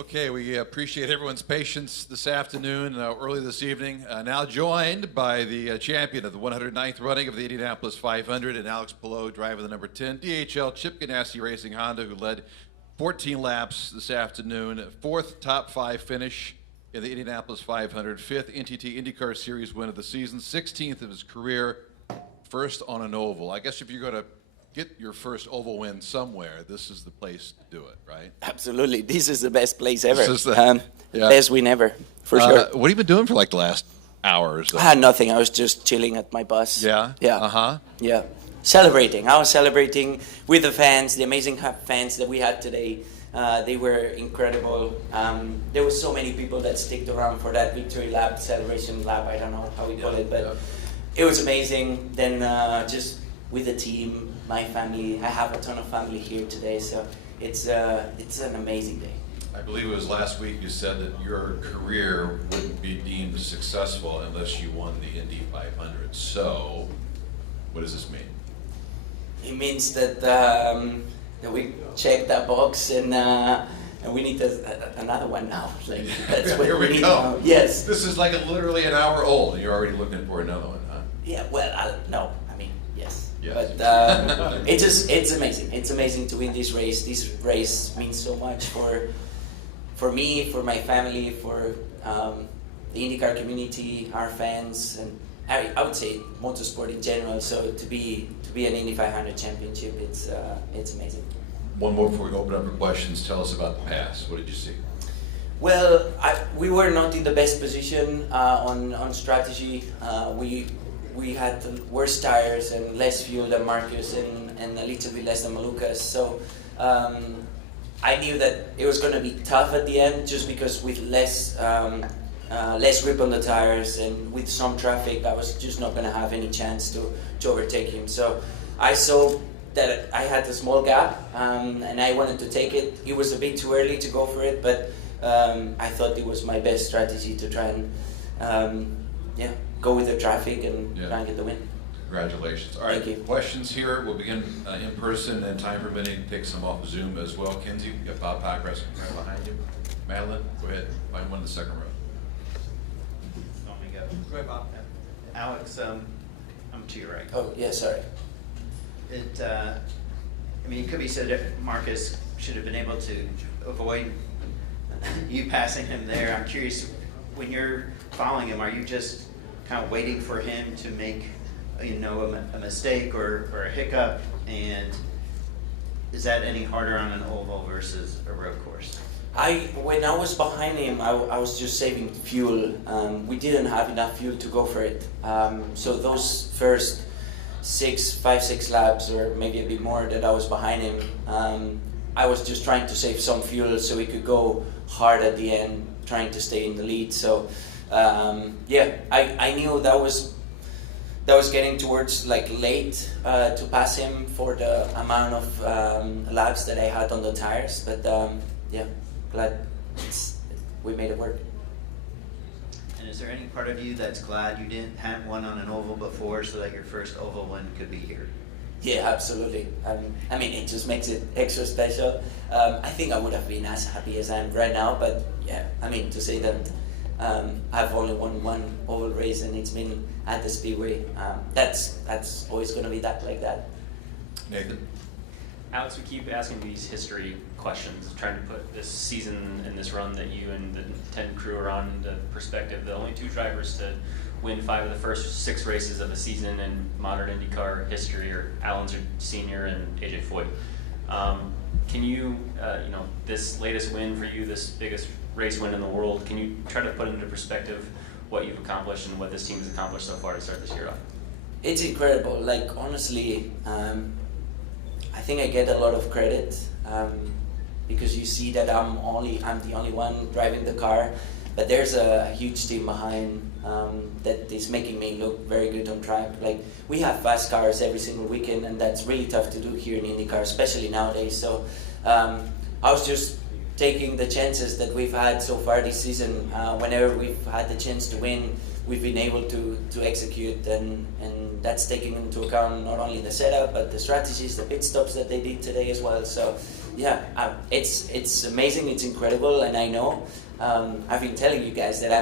Okay, we appreciate everyone's patience this afternoon, early this evening. Now joined by the champion of the 109th running of the Indianapolis 500, and Alex Palou, driver the number 10 DHL Chip Ganassi Racing Honda, who led 14 laps this afternoon. Fourth top five finish in the Indianapolis 500, fifth NTT IndyCar Series win of the season, 16th of his career, first on an oval. I guess if you're going to get your first oval win somewhere, this is the place to do it, right? Absolutely. This is the best place ever. This is the best win ever, for sure. What have you been doing for like the last hour or so? Nothing. I was just chilling at my bus. Yeah? Yeah. Uh-huh. Yeah. Celebrating. I was celebrating with the fans, the amazing fans that we had today. They were incredible. There were so many people that sticked around for that victory lap, celebration lap, I don't know how we call it, but it was amazing. Then just with the team, my family, I have a ton of family here today, so it's an amazing day. I believe it was last week you said that your career wouldn't be deemed successful unless you won the Indy 500. So, what does this mean? It means that we checked that box and we need another one now. Like, that's what Here we need go. now. Yes. This is like literally an hour old, and you're already looking for another one, huh? Yeah. Well, no. I mean, yes. Yes. But it's amazing. It's amazing to win this race. This race means so much for me, for my family, for the IndyCar community, our fans, and I would say motorsport in general. So to be an Indy 500 championship, it's amazing. One more before we open up for questions. Tell us about the pass. What did you see? Well, we were not in the best position on strategy. We had the worst tires and less fuel than Marcus and a little bit less than Muukas. So I knew that it was going to be tough at the end, just because with less grip on the tires and with some traffic, I was just not going to have any chance to overtake him. So I saw that I had a small gap and I wanted to take it. It was a bit too early to go for it, but I thought it was my best strategy to try and go with the traffic and try and get the win. Congratulations. All right, Thank you. questions here. We'll begin in person, and time permitting, take some off Zoom as well. Kenzie, we got Bob Packress right behind you. Madeline, go ahead. Find one in the second row. Want me to go? Go ahead, Bob. Alex, I'm to your right. Oh, yeah, sorry. I mean, it could be said that Marcus should have been able to avoid you passing him there. I'm curious, when you're following him, are you just kind of waiting for him to make, a mistake or a hiccup? And is that any harder on an oval versus a road course? When I was behind him, I was just saving fuel. We didn't have enough fuel to go for it. So those first 5-6 laps, or maybe a bit more, that I was behind him, I was just trying to save some fuel so we could go hard at the end, trying to stay in the lead. So I knew that was getting towards late to pass him for the amount of laps that I had on the tires. But glad we made it work. And is there any part of you that's glad you didn't have one on an oval before, so that your first oval win could be here? Yeah, absolutely. I mean, it just makes it extra special. I think I would have been as happy as I am right now, but yeah, I mean, to say that I've only won one oval race and it's been at the Speedway, that's always going to be like that. Nathan? Alex, we keep asking these history questions, trying to put this season and this run that you and the 10 crew are on into perspective. The only two drivers to win 5 of the first 6 races of the season in modern IndyCar history are Alan Sr. and AJ Foyt. Can you, this latest win for you, this biggest race win in the world, can you try to put into perspective what you've accomplished and what this team has accomplished so far to start this year off? It's incredible. Honestly, I think I get a lot of credit because you see that I'm the only one driving the car, but there's a huge team behind that is making me look very good on track. We have fast cars every single weekend, and that's really tough to do here in IndyCar, especially nowadays. So I was just taking the chances that we've had so far this season. Whenever we've had the chance to win, we've been able to execute, and that's taking into account not only the setup, but the strategies, the pit stops that they did today as well. So yeah, it's amazing, it's incredible, and I know I've been telling you guys that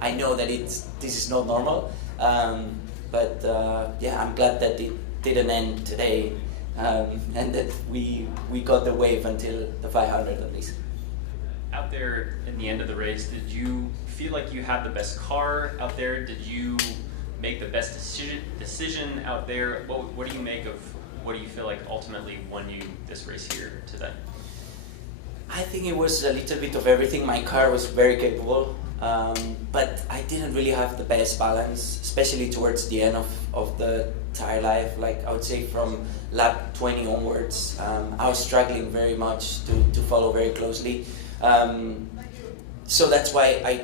I know that this is not normal, but yeah, I'm glad that it didn't end today, and that we got the wave until the 500 at least. Out there in the end of the race, did you feel like you had the best car out there? Did you make the best decision out there? What do you make of, what do you feel like ultimately won you this race here today? I think it was a little bit of everything. My car was very capable, but I didn't really have the best balance, especially towards the end of the tire life. Like I would say from lap 20 onwards, I was struggling very much to follow very closely. So that's why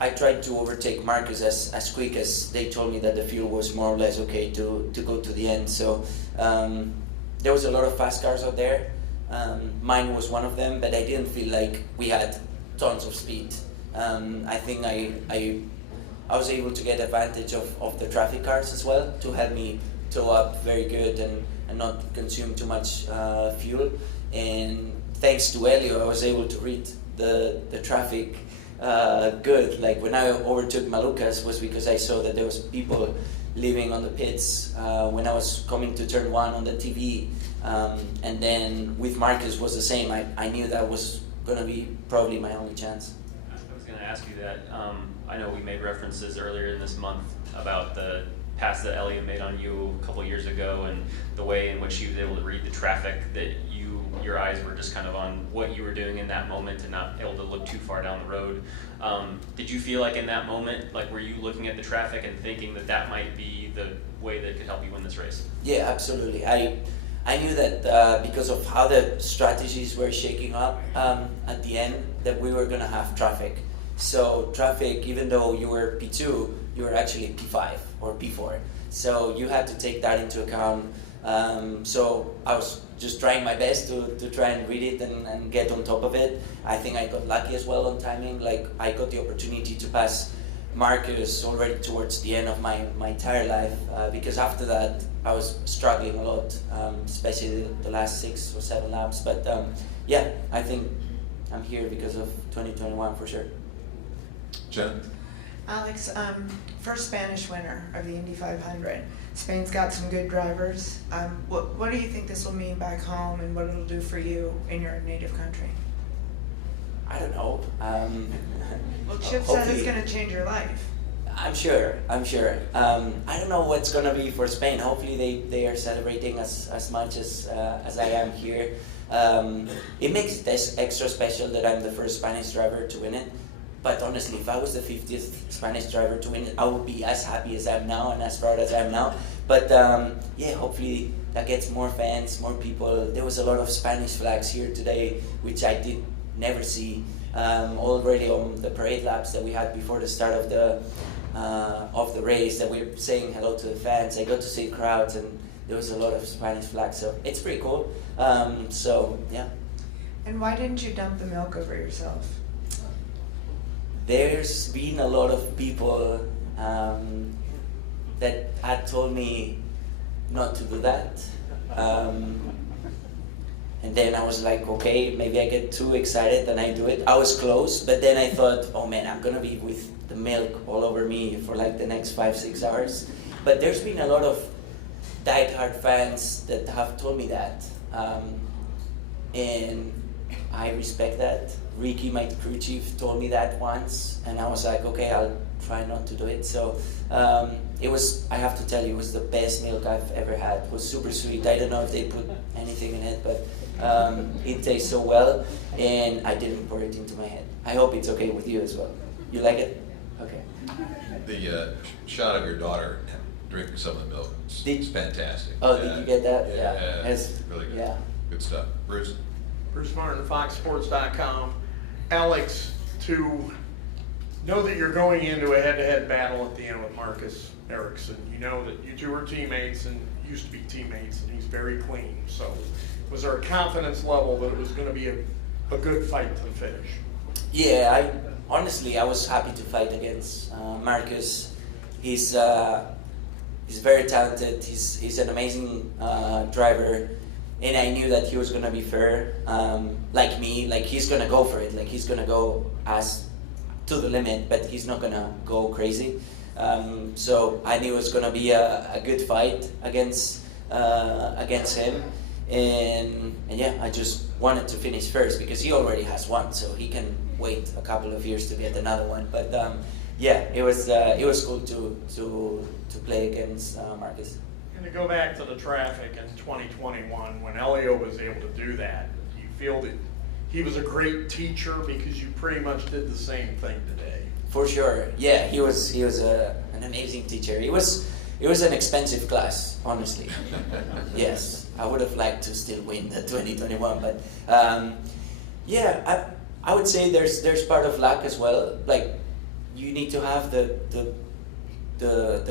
I tried to overtake Marcus as quick as they told me that the fuel was more or less okay to go to the end. So there was a lot of fast cars out there. Mine was one of them, but I didn't feel like we had tons of speed. I think I was able to get advantage of the traffic cars as well to help me tow up very good and not consume too much fuel. And thanks to Elio, I was able to read the traffic good. Like when I overtook Muukas was because I saw that there was people living on the pits when I was coming to turn 1 on the TV. And then with Marcus was the same. I knew that was going to be probably my only chance. I was going to ask you that. I know we made references earlier in this month about the pass that Elliot made on you a couple years ago and the way in which he was able to read the traffic, that your eyes were just kind of on what you were doing in that moment and not able to look too far down the road. Did you feel like in that moment, like were you looking at the traffic and thinking that might be the way that could help you win this race? Yeah, absolutely. I knew that because of how the strategies were shaking up at the end, that we were going to have traffic. So traffic, even though you were P2, you were actually P5 or P4. So you had to take that into account. So I was just trying my best to try and read it and get on top of it. I think I got lucky as well on timing. Like I got the opportunity to pass Marcus already towards the end of my tire life because after that I was struggling a lot, especially the last 6 or 7 laps. But yeah, I think I'm here because of 2021 for sure. Jen? Alex, first Spanish winner of the Indy 500. Spain's got some good drivers. What do you think this will mean back home and what it'll do for you in your native country? I don't know. Well, Chip said it's going to change your life. I'm sure. I don't know what's going to be for Spain. Hopefully they are celebrating as much as I am here. It makes it extra special that I'm the first Spanish driver to win it. But honestly, if I was the 50th Spanish driver to win it, I would be as happy as I am now and as proud as I am now. But yeah, hopefully that gets more fans, more people. There was a lot of Spanish flags here today, which I did never see already on the parade laps that we had before the start of the race, that we were saying hello to the fans. I got to see crowds and there was a lot of Spanish flags, so it's pretty cool. So yeah. And why didn't you dump the milk over yourself? There's been a lot of people that had told me not to do that. And then I was like, okay, maybe I get too excited and I do it. I was close, but then I thought, oh man, I'm gonna be with the milk all over me for like the next 5-6 hours. But there's been a lot of diehard fans that have told me that. And I respect that. Ricky, my crew chief, told me that once, and I was like, okay, I'll try not to do it. So it was, I have to tell you, it was the best milk I've ever had. It was super sweet. I don't know if they put anything in it, but it tastes so well, and I didn't pour it into my head. I hope it's okay with you as well. You like it? Okay. The shot of your daughter drinking some of the milk is fantastic. Oh, did you get that? Yeah, It's really good. Yeah. Good stuff. Bruce? Bruce Martin, FoxSports.com. Alex, to know that you're going into a head-to-head battle at the end with Marcus Ericsson, you know that you two are teammates and used to be teammates, and he's very clean. So was there a confidence level that it was going to be a good fight to the finish? Yeah, honestly, I was happy to fight against Marcus. He's very talented. He's an amazing driver, and I knew that he was gonna be fair, like me. Like he's gonna go for it. Like he's gonna go as to the limit, but he's not gonna go crazy. So I knew it was gonna be a good fight against him, and yeah, I just wanted to finish first because he already has one, so he can wait a couple of years to get another one. But yeah, it was cool to play against Marcus. And to go back to the traffic in 2021, when Elio was able to do that, do you feel that he was a great teacher because you pretty much did the same thing today? For sure, yeah, he was an amazing teacher. It was an expensive class, honestly. Yes, I would have liked to still win the 2021, but yeah, I would say there's part of luck as well. Like you need to have the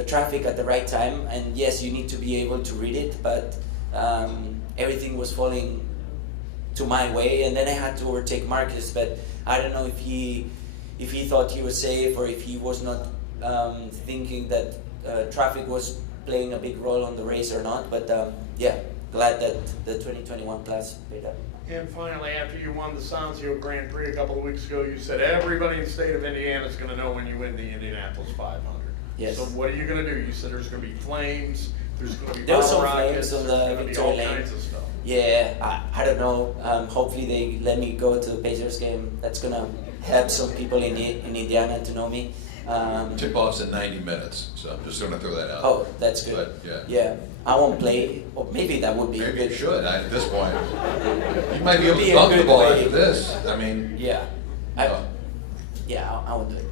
traffic at the right time, and yes, you need to be able to read it. But everything was falling to my way, and then I had to overtake Marcus. But I don't know if he thought he was safe or if he was not thinking that traffic was playing a big role on the race or not. But yeah, glad that the 2021 class paid up. And finally, after you won the Sanzio Grand Prix a couple of weeks ago, you said everybody in the state of Indiana is going to know when you win the Indianapolis 500. Yes. So what are you going to do? You said there's going to be flames, there's going to be There was bottle some rockets, flames on there's the going to be victory all lane. kinds of stuff. Yeah, I don't know. Hopefully they let me go to the Pacers game. That's gonna help some people in Indiana to know me. Tip-off's in 90 minutes, so I'm just going to throw that out. Oh, that's good. But, Yeah, I won't play. Or maybe that would be Maybe good. you should at this point. You might be able Be to a dunk the good ball way. after this. I mean, Yeah, no. I will do it.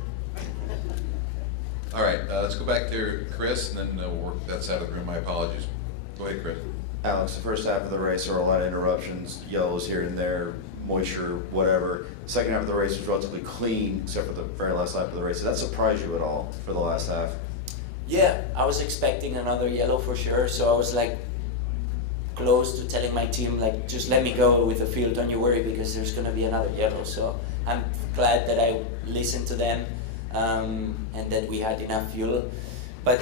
All right, let's go back to Chris, and then we'll work that side of the room. My apologies. Go ahead, Chris. Alex, the first half of the race, there were a lot of interruptions, yellows here and there, moisture, whatever. The second half of the race was relatively clean, except for the very last lap of the race. Did that surprise you at all for the last half? Yeah, I was expecting another yellow for sure. So I was like close to telling my team like, just let me go with the field. Don't you worry because there's gonna be another yellow. So I'm glad that I listened to them and that we had enough fuel. But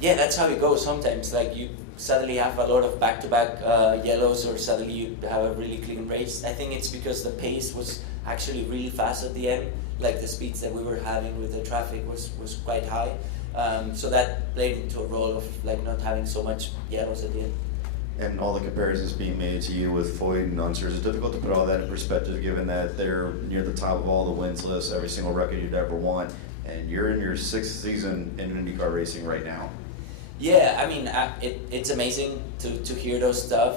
yeah, that's how it goes sometimes. Like you suddenly have a lot of back-to-back yellows, or suddenly you have a really clean race. I think it's because the pace was actually really fast at the end. Like the speeds that we were having with the traffic was quite high. So that played into a role of like not having so much yellows at the end. And all the comparisons being made to you with Foyt and Unser, is it difficult to put all that in perspective given that they're near the top of all the wins lists, every single record you'd ever want, and you're in your 6th season in IndyCar racing right now? Yeah, I mean, it's amazing to hear that stuff.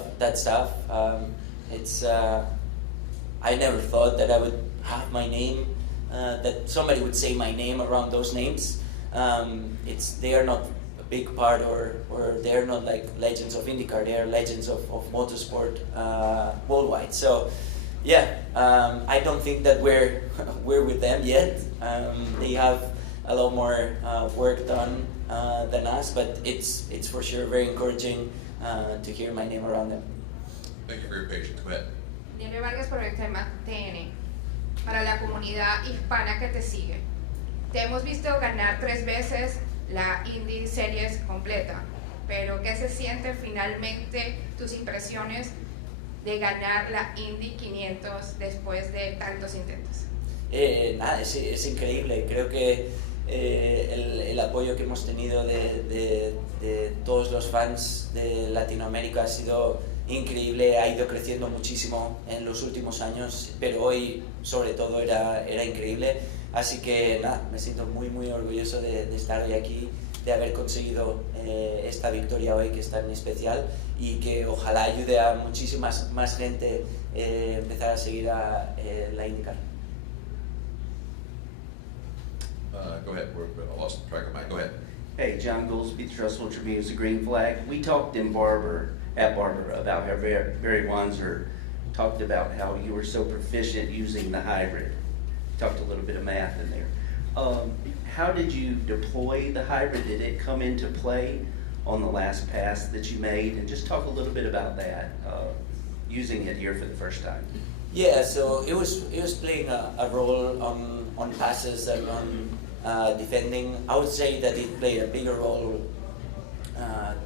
It's I never thought that I would have my name, that somebody would say my name around those names. They are not a big part, or they're not like legends of IndyCar. They are legends of motorsport worldwide. So yeah, I don't think that we're with them yet. They have a lot more work done than us, but it's for sure very encouraging to hear my name around them. Thank you for your patience. Go ahead. Diego Vargas por el tema TN. Para la comunidad hispana que te sigue, te hemos visto ganar 3 veces la Indy Series completa, pero ¿qué se siente finalmente, tus impresiones de ganar la Indy 500 después de tantos intentos? Nada, es increíble. Creo que el apoyo que hemos tenido de todos los fans de Latinoamérica ha sido increíble, ha ido creciendo muchísimo en los últimos años, pero hoy sobre todo era increíble. Así que nada, me siento muy orgulloso de estar hoy aquí, de haber conseguido esta victoria hoy que es tan especial y que ojalá ayude a muchísimas más gente empezar a seguir a la IndyCar. Go ahead. I lost track of mine. Go ahead. Hey, John Goolsby, Trustful Tribune, is a green flag. We talked at Barber about how Barry Wanzer talked about how you were so proficient using the hybrid. Talked a little bit of math in there. How did you deploy the hybrid? Did it come into play on the last pass that you made? And just talk a little bit about that, using it here for the first time. Yeah, so it was playing a role on passes and on defending. I would say that it played a bigger role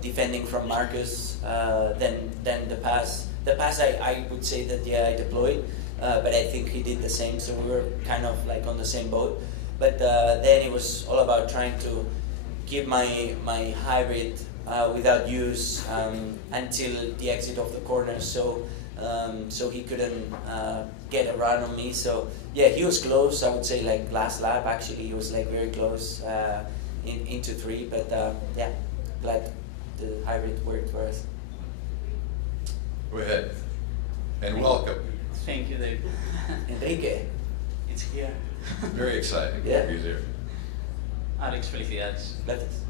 defending from Marcus than the pass. The pass, I would say that I deployed, but I think he did the same, so we were kind of like on the same boat. But then it was all about trying to keep my hybrid without use until the exit of the corner, so he couldn't get a run on me. So yeah, he was close. I would say like last lap actually he was like very close into 3. But yeah, glad the hybrid worked for us. Go ahead. And welcome. Thank you, Dave. Enrique. It's here. Very exciting. Yeah. He's here. Alex, felicidades. Gracias.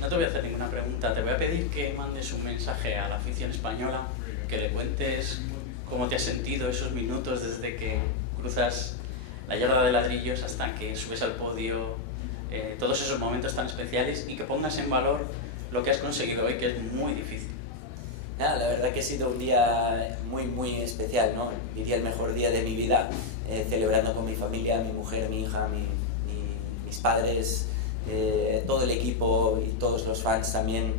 No te voy a hacer ninguna pregunta, te voy a pedir que mandes un mensaje a la afición española, que le cuentes cómo te has sentido esos minutos desde que cruzas la yarda de ladrillos hasta que subes al podio, todos esos momentos tan especiales, y que pongas en valor lo que has conseguido hoy, que es muy difícil. Nada, la verdad que ha sido un día muy especial, ¿no? Diría el mejor día de mi vida, celebrando con mi familia, mi mujer, mi hija, mis padres, todo el equipo y todos los fans también.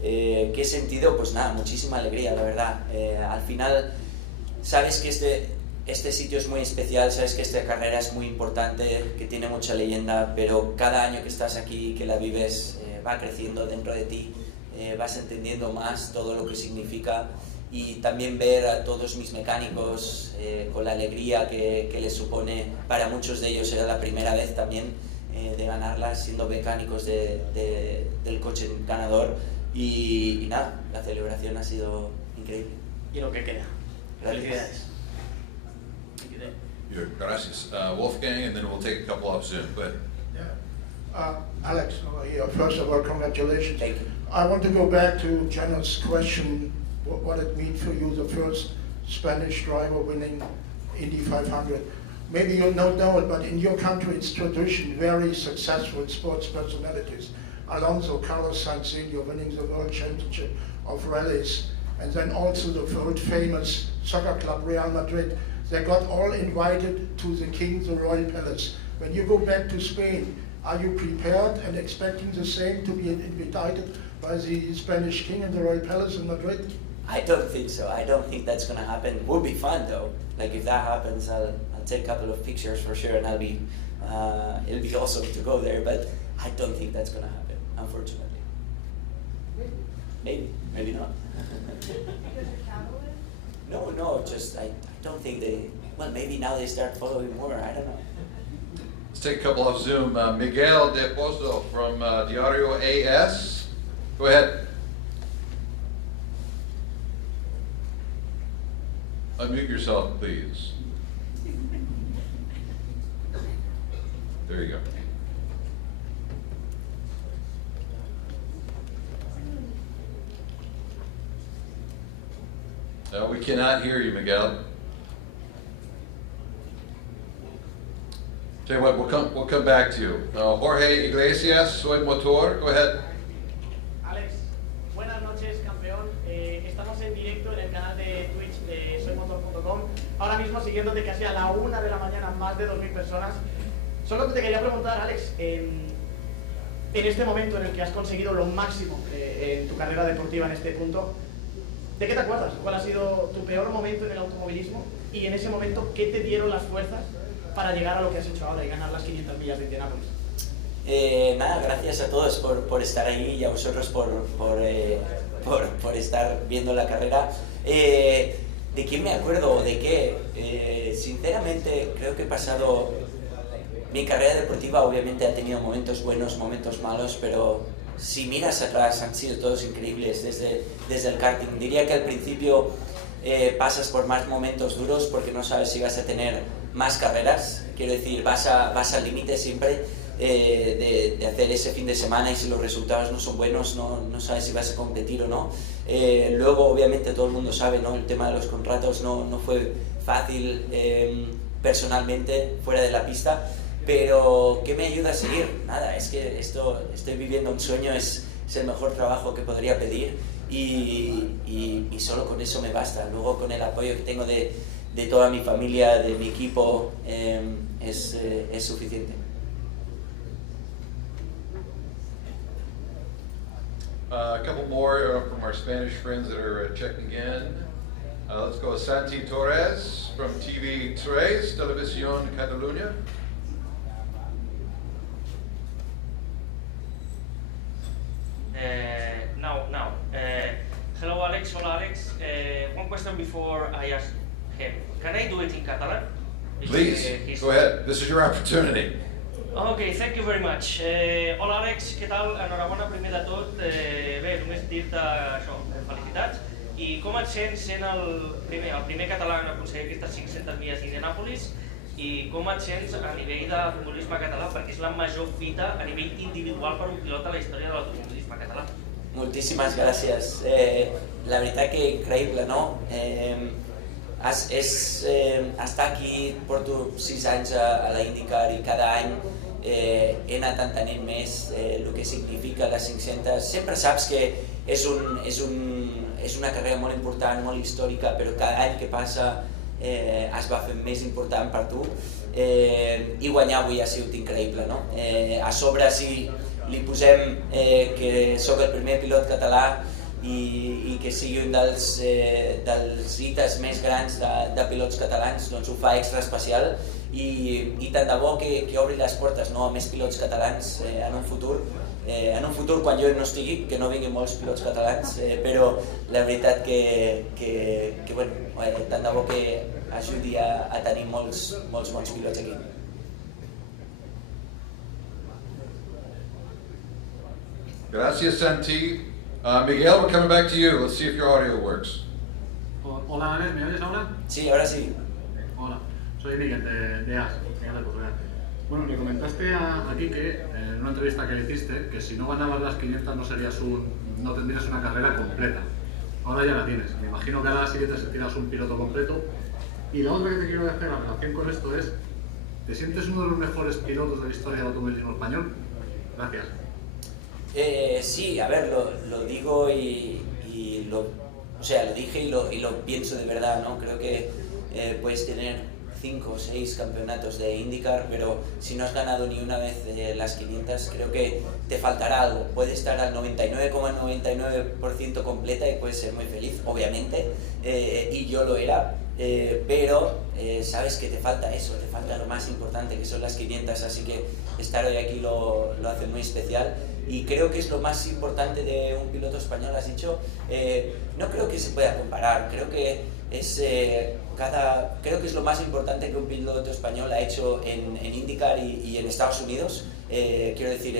¿Qué he sentido? Pues nada, muchísima alegría, la verdad. Al final, sabes que este sitio es muy especial, sabes que esta carrera es muy importante, que tiene mucha leyenda, pero cada año que estás aquí, que la vives, va creciendo dentro de ti. Vas entendiendo más todo lo que significa, y también ver a todos mis mecánicos con la alegría que les supone. Para muchos de ellos era la primera vez también de ganarla siendo mecánicos del coche ganador, y nada, la celebración ha sido increíble. Y lo que queda. Gracias. Felicidades. Thank you, Dave. Yeah, gracias. Wolfgang, and then we'll take a couple off Zoom. Go ahead. Alex, over here. First of all, congratulations. Thank you. I want to go back to Jenna's question, what it means for you, the first Spanish driver winning Indy 500. Maybe you don't know it, but in your country it's tradition, very successful sports personalities. Alonso, Carlos Sainz winning the World Championship of Rallies, and then also the world famous soccer club Real Madrid. They got all invited to the King, the Royal Palace. When you go back to Spain, are you prepared and expecting the same to be invited by the Spanish King in the Royal Palace in Madrid? I don't think so. I don't think that's going to happen. It would be fun though. Like if that happens, I'll take a couple of pictures for sure, and it'll be awesome to go there. But I don't think that's going to happen, unfortunately. Maybe not. No. Just I don't think they. Well, maybe now they start following more. I don't know. Let's take a couple off Zoom. Miguel de Pozo from Diario AS. Go ahead. Unmute yourself, please. There you go. We cannot hear you, Miguel. Tell you what, we'll come back to you. Jorge Iglesias, Soy Motor, go ahead. Alex, buenas noches, campeón. Estamos en directo en el canal de Twitch de soymotor.com. Ahora mismo siguiéndote casi a la 1 de la mañana, más de 2.000 personas. Solo te quería preguntar, Alex, en este momento en el que has conseguido lo máximo en tu carrera deportiva en este punto, ¿de qué te acuerdas? ¿Cuál ha sido tu peor momento en el automovilismo? Y en ese momento, ¿qué te dieron las fuerzas para llegar a lo que has hecho ahora y ganar las 500 millas de Indianápolis? Nada, gracias a todos por estar ahí, y a vosotros por estar viendo la carrera. ¿De quién me acuerdo o de qué? Sinceramente, creo que he pasado... Mi carrera deportiva obviamente ha tenido momentos buenos, momentos malos, pero si miras atrás han sido todos increíbles desde el karting. Diría que al principio pasas por más momentos duros porque no sabes si vas a tener más carreras. Quiero decir, vas al límite siempre de hacer ese fin de semana, y si los resultados no son buenos no sabes si vas a competir o no. Luego obviamente todo el mundo sabe, ¿no? El tema de los contratos no fue fácil personalmente fuera de la pista. Pero, ¿qué me ayuda a seguir? Nada, es que estoy viviendo un sueño, es el mejor trabajo que podría pedir, y solo con eso me basta. Luego, con el apoyo que tengo de toda mi familia, de mi equipo, es suficiente. A couple more from our Spanish friends that are checking in. Let's go with Santi Torres from TV3, Televisión Catalunya. Hello Alex, hola Alex. One question before I ask him. Can I do it in Catalan? Please, go ahead. This is your opportunity. Ok, thank you very much. Hola Alex, què tal? Enhorabona primer de tot. Bé, només dir-te això, felicitats. I com et sents sent el primer català en aconseguir aquestes 500 milles d'Indianàpolis? I com et sents a nivell d'automobilisme català? Perquè és la major fita a nivell individual per un pilot a la història de l'automobilisme català. Moltíssimes gràcies. La veritat que increïble, no? Estar aquí, porto 6 anys a la IndyCar i cada any he anat entenent més el que significa les 500. Sempre saps que és una carrera molt important, molt històrica, però cada any que passa es va fent més important per tu. I guanyar avui ha sigut increïble, no? A sobre, si li posem que sóc el primer pilot català i que sigui un dels hites més grans de pilots catalans, doncs ho fa extra especial i tant de bo que obri les portes a més pilots catalans en un futur. En un futur, quan jo no estigui, que no vinguin molts pilots catalans, però la veritat que tant de bo que ajudi a tenir molts bons pilots aquí. Gracias, Santi. Miguel, we're coming back to you. Let's see if your audio works. Hola, Alex, ¿me oyes ahora? Sí, ahora sí. Hola, soy Miguel de AS, de Portugal. Bueno, le comentaste a Quique en una entrevista que le hiciste que si no ganabas las 500 no tendrías una carrera completa. Ahora ya la tienes. Me imagino que a la siguiente sentirás un piloto completo. Y la otra que te quiero hacer en relación con esto es, ¿te sientes uno de los mejores pilotos de la historia del automovilismo español? Gracias. Sí, a ver, lo digo lo dije y lo pienso de verdad, ¿no? Creo que puedes tener 5 o 6 campeonatos de IndyCar, pero si no has ganado ni una vez las 500, creo que te faltará algo. Puedes estar al 99,99% completa y puedes ser muy feliz, obviamente, y yo lo era, pero sabes que te falta eso, te falta lo más importante, que son las 500, así que estar hoy aquí lo hace muy especial. Y creo que es lo más importante de un piloto español, has dicho. No creo que se pueda comparar, creo que es lo más importante que un piloto español ha hecho en IndyCar y en Estados Unidos, quiero decir,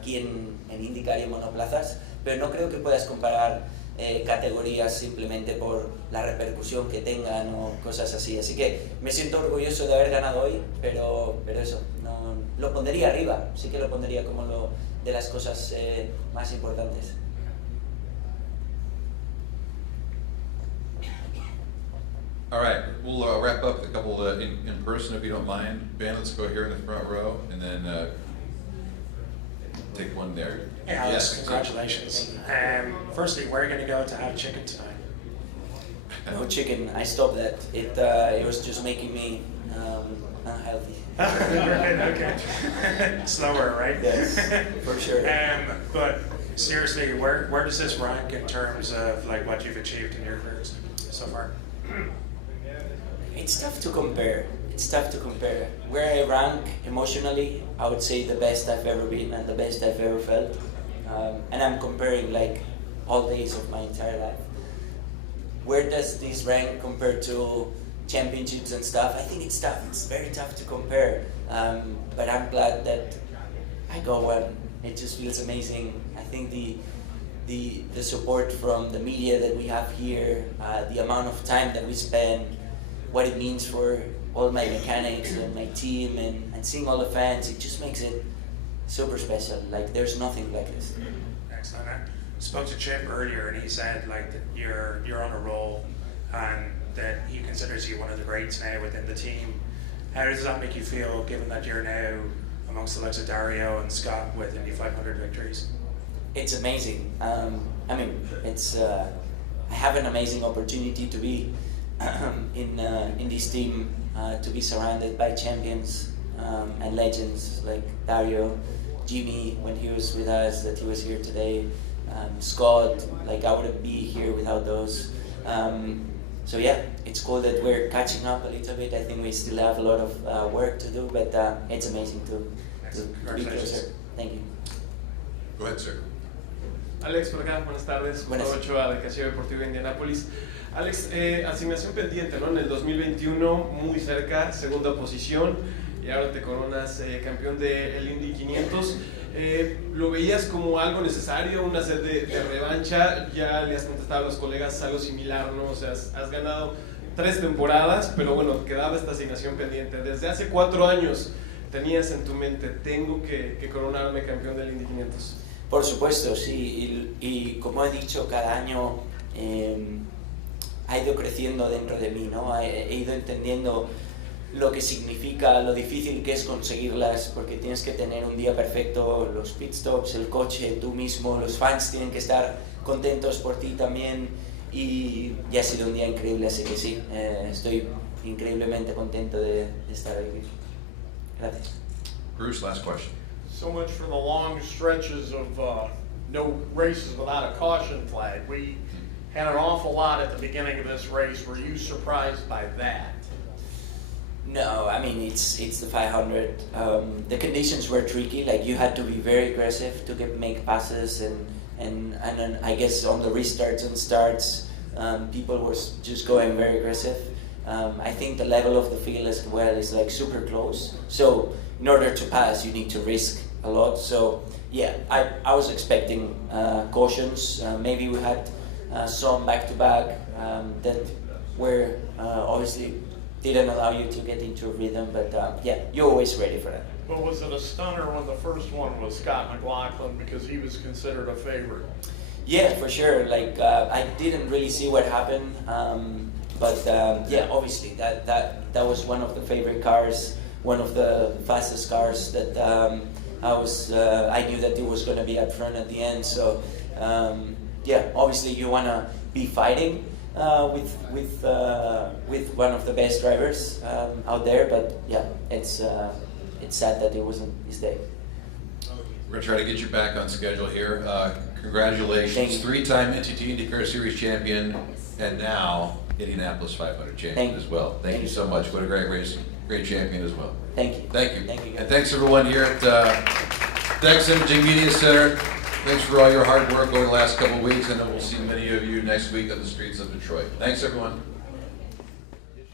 aquí en IndyCar y en monoplazas, pero no creo que puedas comparar categorías simplemente por la repercusión que tengan o cosas así. Así que me siento orgulloso de haber ganado hoy, pero eso, no, lo pondría arriba, sí que lo pondría como de las cosas más importantes. All right, we'll wrap up with a couple in person if you don't mind. Ben, let's go here in the front row and then take one there. Hey Alex, yes, congratulations. Firstly, where are you going to go to have chicken tonight? No chicken, I stopped that. It was just making me unhealthy. Right, okay. Slower, right? Yes, for sure. But seriously, where does this rank in terms of like what you've achieved in your career so far? It's tough to compare. Where I rank emotionally, I would say the best I've ever been and the best I've ever felt. And I'm comparing like all days of my entire life. Where does this rank compared to championships and stuff? I think it's tough. It's very tough to compare. But I'm glad that I got one. It just feels amazing. I think the support from the media that we have here, the amount of time that we spend, what it means for all my mechanics and my team, and seeing all the fans, it just makes it super special. Like there's nothing like this. Excellent. I spoke to Chip earlier, and he said like that you're on a roll, and that he considers you one of the greats now within the team. How does that make you feel, given that you're now amongst the likes of Dario and Scott with Indy 500 victories? It's amazing. I mean, I have an amazing opportunity to be in this team, to be surrounded by champions and legends like Dario, Jimmy when he was with us, that he was here today. Scott, like I wouldn't be here without those. So yeah, it's cool that we're catching up a little bit. I think we still have a lot of work to do, but it's amazing to be closer. Thank you. Go ahead, sir. Alex, por acá, buenas tardes. Gustavo Ochoa, de Casillero Deportivo de Indianápolis. Alex, asignación pendiente, ¿no? En el 2021, muy cerca, segunda posición, y ahora te coronas campeón del Indy 500. ¿Lo veías como algo necesario, una sed de revancha? Ya le has contestado a los colegas algo similar, ¿no? O sea, has ganado 3 temporadas, pero bueno, quedaba esta asignación pendiente. Desde hace 4 años tenías en tu mente, tengo que coronarme campeón del Indy 500. Por supuesto, sí, y como he dicho, cada año ha ido creciendo dentro de mí, ¿no? He ido entendiendo lo que significa, lo difícil que es conseguirlas, porque tienes que tener un día perfecto, los pit stops, el coche, tú mismo, los fans tienen que estar contentos por ti también, y ha sido un día increíble, así que sí, estoy increíblemente contento de estar aquí. Gracias. Bruce, last question. So much for the long stretches of no races without a caution flag. We had an awful lot at the beginning of this race. Were you surprised by that? No, I mean, it's the 500. The conditions were tricky, like you had to be very aggressive to make passes, and then I guess on the restarts and starts, people were just going very aggressive. I think the level of the field as well is like super close, so in order to pass you need to risk a lot. So yeah, I was expecting cautions. Maybe we had some back-to-back that were obviously didn't allow you to get into a rhythm, but yeah, you're always ready for that. But was it a stunner when the first one was Scott McLaughlin, because he was considered a favorite? Yeah, for sure. Like I didn't really see what happened, but yeah, obviously that was one of the favorite cars, one of the fastest cars that I knew that it was going to be up front at the end. So yeah, obviously you want to be fighting with one of the best drivers out there, but yeah, it's sad that it wasn't his day. We're going to try to get you back on schedule here. Congratulations, 3-time NTT IndyCar Series champion, and now Indianapolis 500 champion as well. Thank you so much. What a great race, great champion as well. Thank you. Thank you. Thank you. And thanks everyone here at Dex Imaging Media Center. Thanks for all your hard work over the last couple of weeks, and we'll see many of you next week on the streets of Detroit. Thanks everyone.